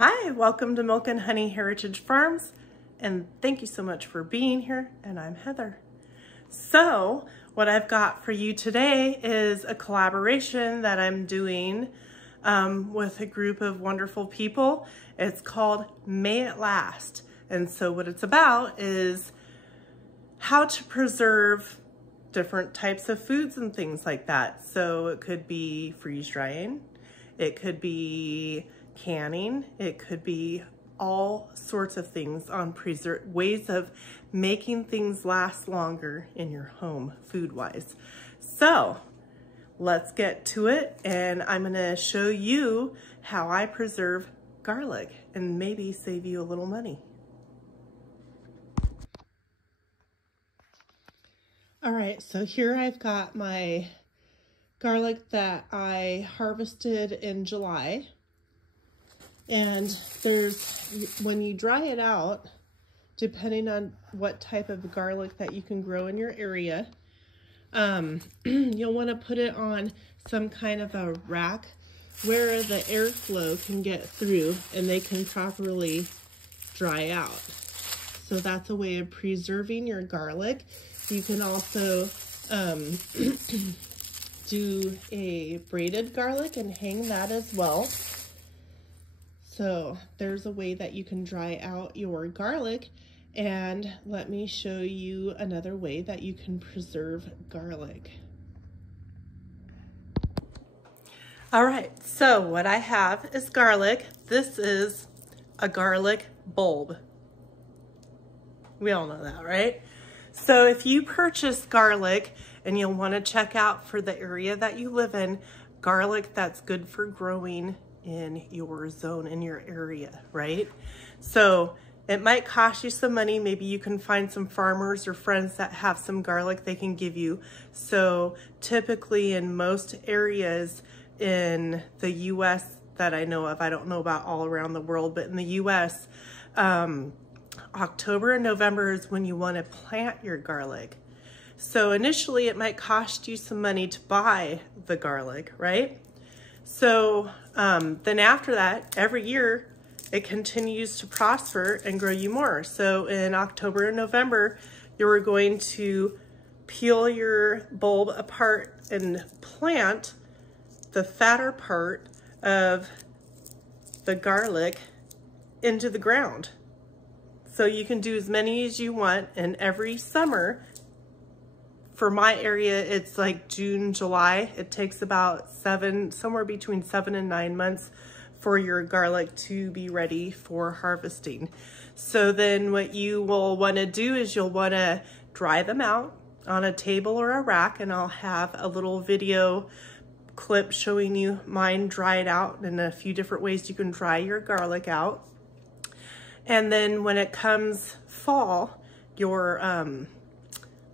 Hi, welcome to Milk and Honey Heritage Farms, and thank you so much for being here, and I'm Heather. So, what I've got for you today is a collaboration that I'm doing with a group of wonderful people. It's called May It Last, and so what it's about is how to preserve different types of foods and things like that. So it could be freeze drying, it could be canning, it could be all sorts of things on ways of making things last longer in your home food-wise. So let's get to it, and I'm gonna show you how I preserve garlic and maybe save you a little money. All right, so here I've got my garlic that I harvested in July. And when you dry it out, depending on what type of garlic that you can grow in your area, you'll want to put it on some kind of a rack where the airflow can get through and they can properly dry out. So that's a way of preserving your garlic. You can also do a braided garlic and hang that as well. So there's a way that you can dry out your garlic, and let me show you another way that you can preserve garlic. All right, so what I have is garlic. This is a garlic bulb. We all know that, right? So if you purchase garlic, and you'll want to check out for the area that you live in, garlic that's good for growing in your zone, in your area, right? So it might cost you some money. Maybe you can find some farmers or friends that have some garlic they can give you. So typically in most areas in the US that I know of, I don't know about all around the world, but in the US, October and November is when you want to plant your garlic. So initially it might cost you some money to buy the garlic, right? So then after that, every year it continues to prosper and grow you more. So in October and November, you're going to peel your bulb apart and plant the fatter part of the garlic into the ground. So you can do as many as you want, and every summer, for my area, it's like June, July. It takes about somewhere between 7 and 9 months for your garlic to be ready for harvesting. So then what you will want to do is you'll want to dry them out on a table or a rack, and I'll have a little video clip showing you mine dried out and a few different ways you can dry your garlic out. And then when it comes fall, your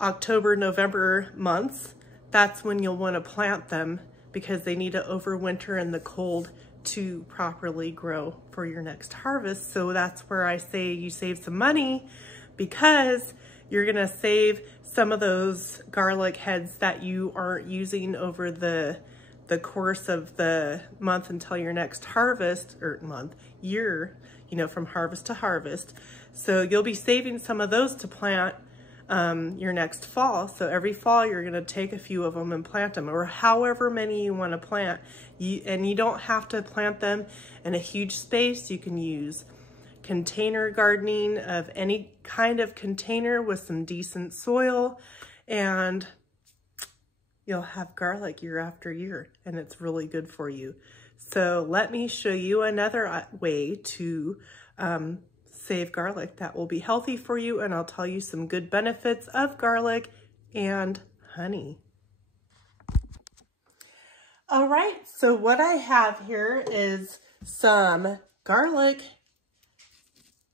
October, November months, that's when you'll want to plant them because they need to overwinter in the cold to properly grow for your next harvest. So that's where I say you save some money, because you're gonna save some of those garlic heads that you aren't using over the course of the month until your next harvest, or year, you know, from harvest to harvest. So you'll be saving some of those to plant your next fall. So every fall you're going to take a few of them and plant them, or however many you want to plant. And you don't have to plant them in a huge space. You can use container gardening of any kind of container with some decent soil, and you'll have garlic year after year, and it's really good for you. So let me show you another way to save garlic that will be healthy for you, and I'll tell you some good benefits of garlic and honey. All right, so what I have here is some garlic,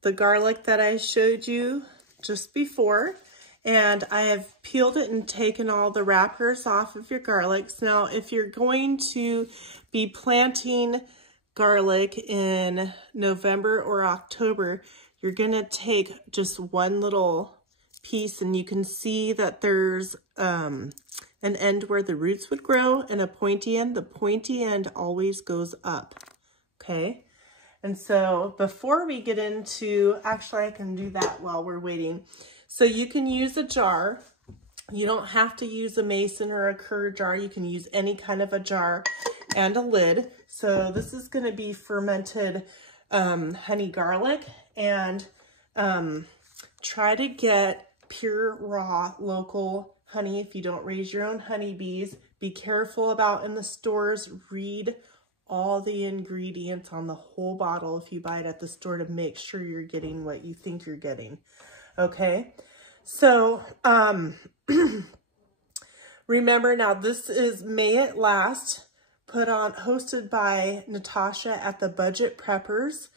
the garlic that I showed you just before, and I have peeled it and taken all the wrappers off of your garlics. Now, if you're going to be planting garlic in November or October, you're gonna take just one little piece, and you can see that there's an end where the roots would grow and a pointy end. The pointy end always goes up, okay? And so before we get into, actually I can do that while we're waiting. So you can use a jar. You don't have to use a mason or a cur jar. You can use any kind of a jar and a lid. So this is going to be fermented honey garlic, and try to get pure, raw, local honey if you don't raise your own honeybees. Be careful about in the stores. Read all the ingredients on the whole bottle if you buy it at the store to make sure you're getting what you think you're getting. Okay, so remember now, this is May It Last, hosted by Natasha at the Budget Preppers.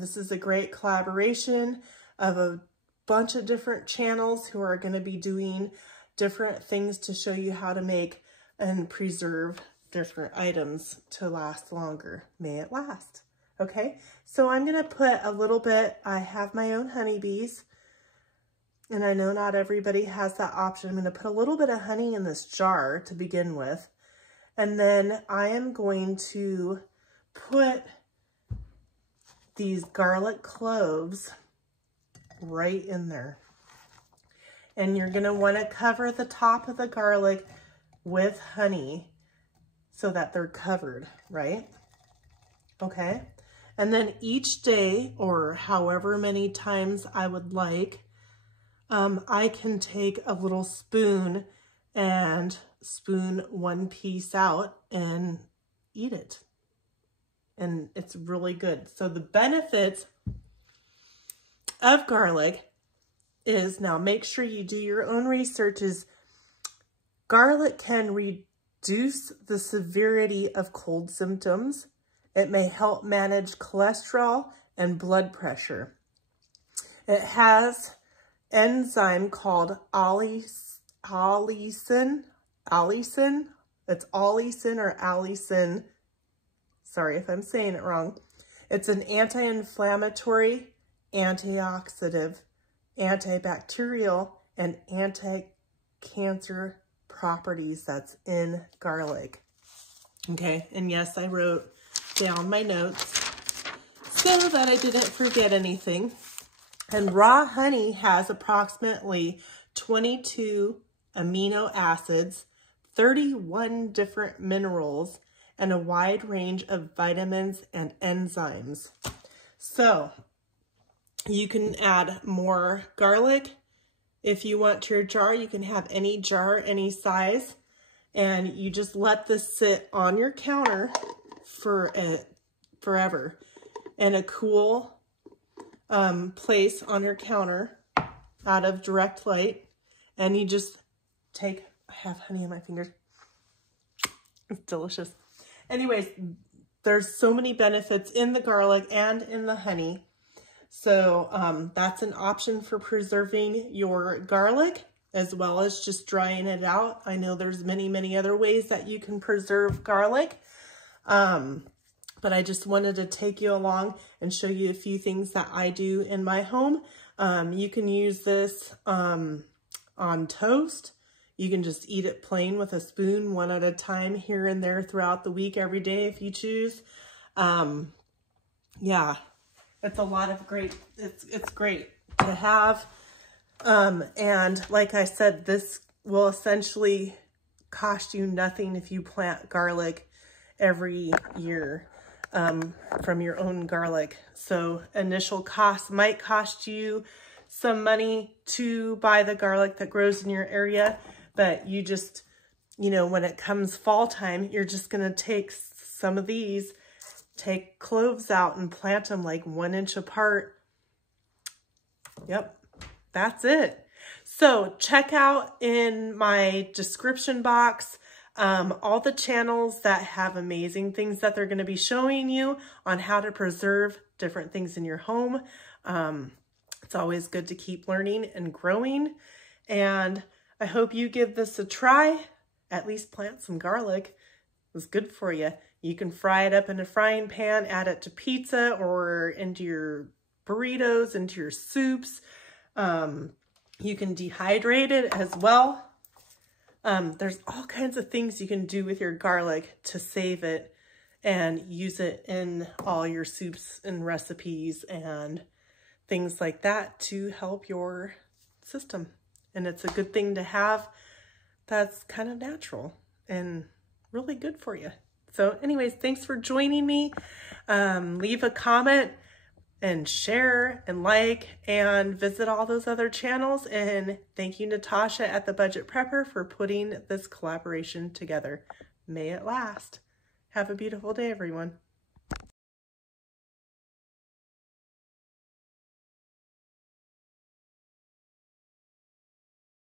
This is a great collaboration of a bunch of different channels who are going to be doing different things to show you how to make and preserve different items to last longer. May it last. Okay, so I'm going to put a little bit, I have my own honeybees, and I know not everybody has that option. I'm going to put a little bit of honey in this jar to begin with, and then I am going to put these garlic cloves right in there. And you're going to want to cover the top of the garlic with honey so that they're covered, right? Okay. And then each day, or however many times I would like, I can take a little spoon and spoon one piece out and eat it. And it's really good. So the benefits of garlic is, now make sure you do your own research, is garlic can reduce the severity of cold symptoms. It may help manage cholesterol and blood pressure. It has enzyme called allicin. It's allicin or allicin. Sorry if I'm saying it wrong. It's an anti-inflammatory, antioxidant, antibacterial, and anti-cancer properties that's in garlic. Okay, and yes, I wrote down my notes so that I didn't forget anything. And raw honey has approximately 22 amino acids, 31 different minerals, and a wide range of vitamins and enzymes. So you can add more garlic if you want to your jar. You can have any jar, any size, and you just let this sit on your counter for forever in a cool place on your counter out of direct light. And you just take, I have honey in my fingers. It's delicious. Anyways, there's so many benefits in the garlic and in the honey. So that's an option for preserving your garlic, as well as just drying it out. I know there's many, many other ways that you can preserve garlic. But I just wanted to take you along and show you a few things that I do in my home. You can use this on toast. You can just eat it plain with a spoon, one at a time, here and there throughout the week, every day if you choose. Yeah, it's a lot of great, it's great to have. And like I said, this will essentially cost you nothing if you plant garlic every year from your own garlic. So initial costs might cost you some money to buy the garlic that grows in your area, but you just, you know, when it comes fall time, you're just going to take some of these, take cloves out and plant them like 1 inch apart. Yep, that's it. So check out in my description box all the channels that have amazing things that they're going to be showing you on how to preserve different things in your home. It's always good to keep learning and growing. And I hope you give this a try. At least plant some garlic. It's good for you. You can fry it up in a frying pan, add it to pizza or into your burritos, into your soups. You can dehydrate it as well. There's all kinds of things you can do with your garlic to save it and use it in all your soups and recipes and things like that to help your system. And it's a good thing to have that's kind of natural and really good for you. So anyways, thanks for joining me. Leave a comment and share and like and visit all those other channels. And thank you, Natasha at The Budget Prepper, for putting this collaboration together. May it last. Have a beautiful day, everyone.